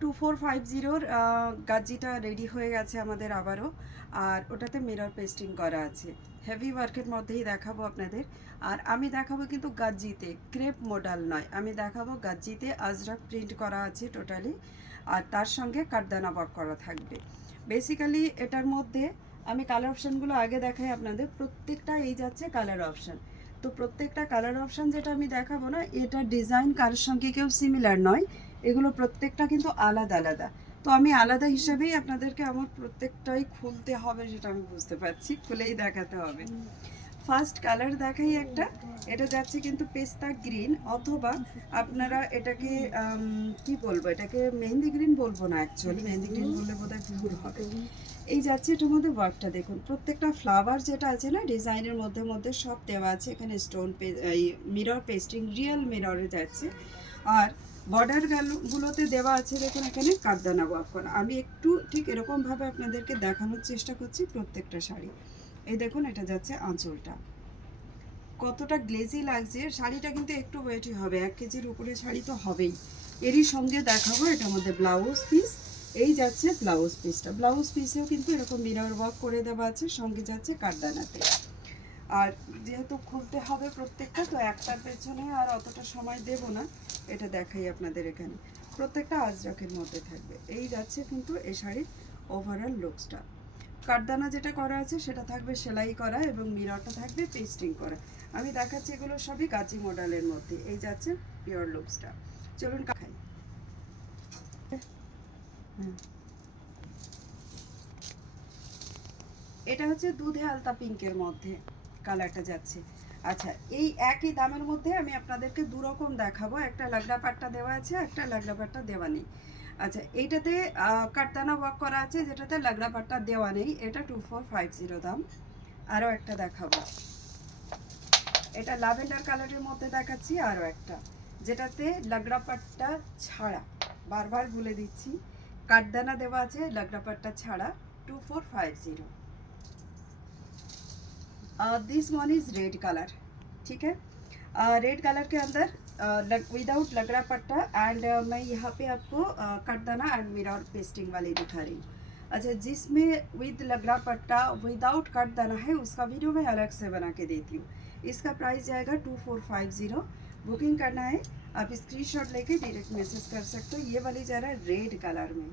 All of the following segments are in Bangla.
2450 গাজিটা রেডি হয়ে গেছে আমাদের আবারও। আর ওটাতে মিরর পেস্টিং করা আছে, হেভি ওয়ার্কের মধ্যেই দেখাবো আপনাদের। আর আমি দেখাবো কিন্তু গাজিতে, ক্রেপ মডেল নয়, আমি দেখাবো গাজিতে আজরাক প্রিন্ট করা আছে টোটালি। আর তার সঙ্গে কাঠদানা ওয়ার্ক করা থাকবে। বেসিক্যালি এটার মধ্যে আমি কালার অপশানগুলো আগে দেখাই আপনাদের। প্রত্যেকটা এই যাচ্ছে কালার অপশান। তো প্রত্যেকটা কালার অপশান যেটা আমি দেখাবো না, এটা ডিজাইন কারোর সঙ্গে কেউ সিমিলার নয়, এগুলো প্রত্যেকটা কিন্তু আলাদা আলাদা। তো আমি আলাদা হিসাবেই আপনাদেরকে আমার প্রত্যেকটাই খুলতে হবে, সেটা আমি বুঝতে পারছি, খুলেই দেখাতে হবে। ফার্স্ট কালার দেখাই একটা, এটা যাচ্ছে কিন্তু পেস্তা গ্রিন, অথবা আপনারা এটাকে কি বলবো, এটাকে মেহেন্দি গ্রিন বলবো না, অ্যাকচুয়ালি মেহেন্দি গ্রিন বললে বোধহয় ভুল হবে। এই যাচ্ছে এটার মধ্যে ওয়ার্কটা দেখুন, প্রত্যেকটা ফ্লাওয়ার যেটা আছে না ডিজাইনের মধ্যে মধ্যে সব দেওয়া আছে এখানে। স্টোন এই মিরর পেস্টিং, রিয়েল মিররে যাচ্ছে। আর বর্ডার গুলোতে দেওয়া আছে দেখুন এখানে কাঠদানা ওয়ার্ক করা। আমি একটু ঠিক এরকমভাবে আপনাদেরকে দেখানোর চেষ্টা করছি প্রত্যেকটা শাড়ি। এই দেখুন এটা যাচ্ছে আঁচলটা, কতটা গ্লেজি লাগছে। শাড়িটা কিন্তু একটু ওয়েটই হবে, 1 কেজির উপরে শাড়ি তো হবেই। এরই সঙ্গে দেখাবো এটার মধ্যে ব্লাউজ পিস। এই যাচ্ছে ব্লাউজ পিসটা, ব্লাউজ পিসেও কিন্তু এরকম মিরর ওয়ার্ক করে দেওয়া আছে, সঙ্গে যাচ্ছে কাঠদানাতে। আর যেহেতু খুলতে হবে প্রত্যেকটা, তো একটার পেছনে আর অতটা সময় দেব না, এটা দেখাই আপনাদের। এখানে প্রত্যেকটা আজরাকের মধ্যে থাকবে। এই যাচ্ছে কিন্তু এই শাড়ির ওভারঅল লুকসটা। কাঠদানা যেটা করা আছে সেটা থাকবে সেলাই করা, এবং মিররটা থাকবে পেস্টিং করা। আমি দেখাচ্ছি এগুলো সবই গাজি মডেলের মধ্যে। এই যাচ্ছে পিওর লুকসটা। চলুন খাই। এটা হচ্ছে দুধে আলতা পিঙ্কের মধ্যে কালারটা যাচ্ছে। আচ্ছা, এই একই দামের মধ্যে আমি আপনাদেরকে দু রকম দেখাবো, একটা লাগড়া পাট্টা দেওয়া আছে, একটা লাগড়া পাট্টা দেওয়া নেই। আচ্ছা, এইটাতে কাঠদানা ওয়ার্ক করা আছে, যেটাতে লাগড়া পাট্টা দেওয়া নেই, এটা 2450 দাম। আরও একটা দেখাবো, এটা ল্যাভেন্ডার কালারের মধ্যে দেখাচ্ছি। আরও একটা যেটাতে লাগড়া পাট্টা ছাড়া, বারবার বলে দিচ্ছি, কাঠদানা দেওয়া আছে, লাগড়া পাট্টা ছাড়া, 2450। This one is red colour, ठीक है। रेड कलर के अंदर विदाउट लगड़ा पट्टा, एंड मैं यहाँ पे आपको कटदाना एंड मिरर पेस्टिंग वाली दिखा रही हूँ। अच्छा, जिसमें विद लगड़ा पट्टा विदाउट कटदाना है उसका वीडियो मैं अलग से बना के देती हूँ। इसका प्राइस जाएगा 2450। बुकिंग करना है आप स्क्रीनशॉट लेके डायरेक्ट मैसेज कर सकते हो। ये वाली जा रहा है रेड कलर में।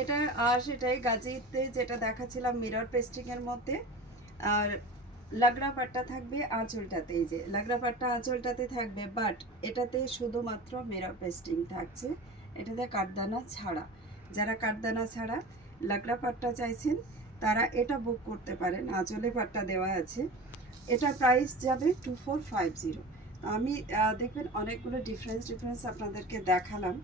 এটা সেটাই গাজিতে যেটা দেখাচ্ছিলাম মিরর পেস্টিং এর মধ্যে। আর লাগড়া পাট্টা থাকবে আঁচলটাতে, এই যে লাগড়া পাট্টা আঁচলটাতে থাকবে, বাট এটাতে শুধুমাত্র মিরর পেস্টিং থাকছে, এটাতে কাঠদানা ছাড়া। যারা কাঠদানা ছাড়া লাগড়া পাট্টা চাইছেন তারা এটা বুক করতে পারেন, আঁচলে পাট্টা দেওয়া আছে। এটার প্রাইস যাবে 2450। আমি দেখবেন অনেকগুলো ডিফারেন্স আপনাদেরকে দেখালাম।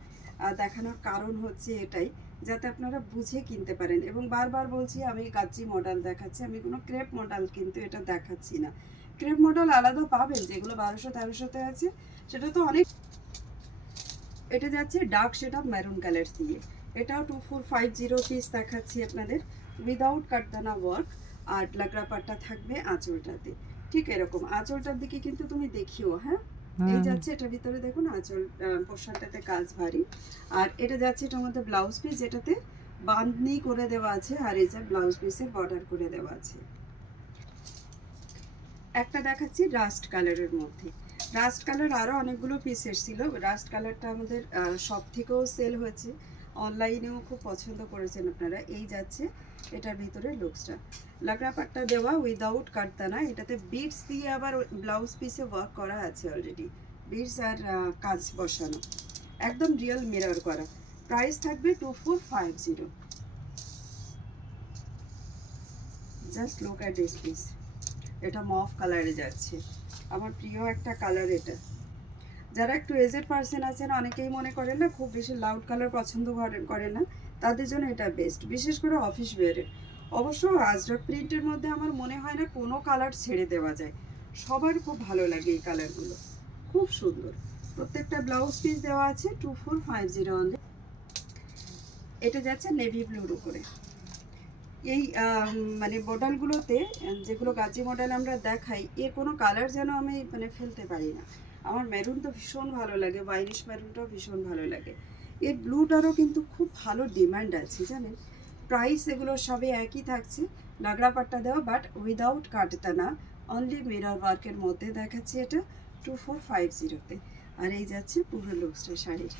দেখানোর কারণ হচ্ছে এটাই, যাতে আপনারা বুঝে কিনতে পারেন। এবং বারবার বলছি আমি গাজি মডেল দেখাচ্ছি, আমি কোনো ক্রেপ মডেল কিন্তু এটা দেখাচ্ছি না। ক্রেপ মডেল আলাদা পাবেন, যেগুলো 1200-1300-তে আছে, সেটা তো অনেক। এটা যাচ্ছে dark shade of maroon colour দিয়ে, এটাও 2450 পিস দেখাচ্ছি আপনাদের, উইদাউট কাঠদানা ওয়ার্ক। আর লাগড়া পাট্টা থাকবে আঁচলটাতে, ঠিক এরকম। আঁচলটার দিকে কিন্তু তুমি দেখিও, হ্যাঁ। এই যাচ্ছে এটার ভিতরে দেখুন আঁচল পোশাকটাতে কাজ ভারী। আর এটা যাচ্ছে এটার মধ্যে ব্লাউজ পিস, যেটাতে বাঁধনি করে দেওয়া আছে, আর এই যে ব্লাউজ পিসের বর্ডার করে দেওয়া আছে। একটা দেখাচ্ছি রাস্ট কালারের মধ্যে। রাস্ট কালার আরও অনেকগুলো পিস এসেছিল, রাস্ট কালারটা আমাদের সব থেকেও সেল হয়েছে, অনলাইনেও খুব পছন্দ করেছেন আপনারা। এই যাচ্ছে এটার ভিতরে লুকসটা, লাগড়া পাট্টা দেওয়া উইদাউট কাঠদানা, এটাতে বিডস দিয়ে আবার ব্লাউজ পিসে ওয়ার্ক করা আছে অলরেডি, বিডস আর কাজ বসানো, একদম রিয়েল মিরর করা। প্রাইস থাকবে 2450। Just look at this piece. এটা মফ কালারে যাচ্ছে, আমার প্রিয় একটা কালার এটা। যারা একটু এজেড পার্সন আছেন, অনেকেই মনে করেন না খুব বেশি লাউড কালার পছন্দ করে না, তাদের জন্য এটা বেস্ট, বিশেষ করে অফিস ওয়্যারে। অবশ্য আজরাক প্রিন্টের মধ্যে আমার মনে হয় না কোনো কালার ছেড়ে দেওয়া যায়, সবার খুব ভালো লাগে এই কালারগুলো, খুব সুন্দর। প্রত্যেকটা ব্লাউজ পিস দেওয়া আছে 2450 অনলি। এটা যাচ্ছে নেভি ব্লুর উপরে। এই মানে মডেলগুলোতে, যেগুলো গাজি মডেল আমরা দেখাই, এর কোনো কালার যেন আমি মানে ফেলতে পারি না। আমার মেরুন তো ভীষণ ভালো লাগে, ভাইলিশ মেরুনটাও ভীষণ ভালো লাগে। এর ব্লুটারও কিন্তু খুব ভালো ডিমান্ড আছে জানেন। প্রাইস এগুলো সবই একই থাকছে, লাগড়া পাট্টা দেওয়া, বাট উইদাউট কাটতানা, অনলি মিরর ওয়ার্কের মধ্যে দেখাচ্ছি এটা 2450-তে। আর এই যাচ্ছে পুরো লুকসটা শাড়ির।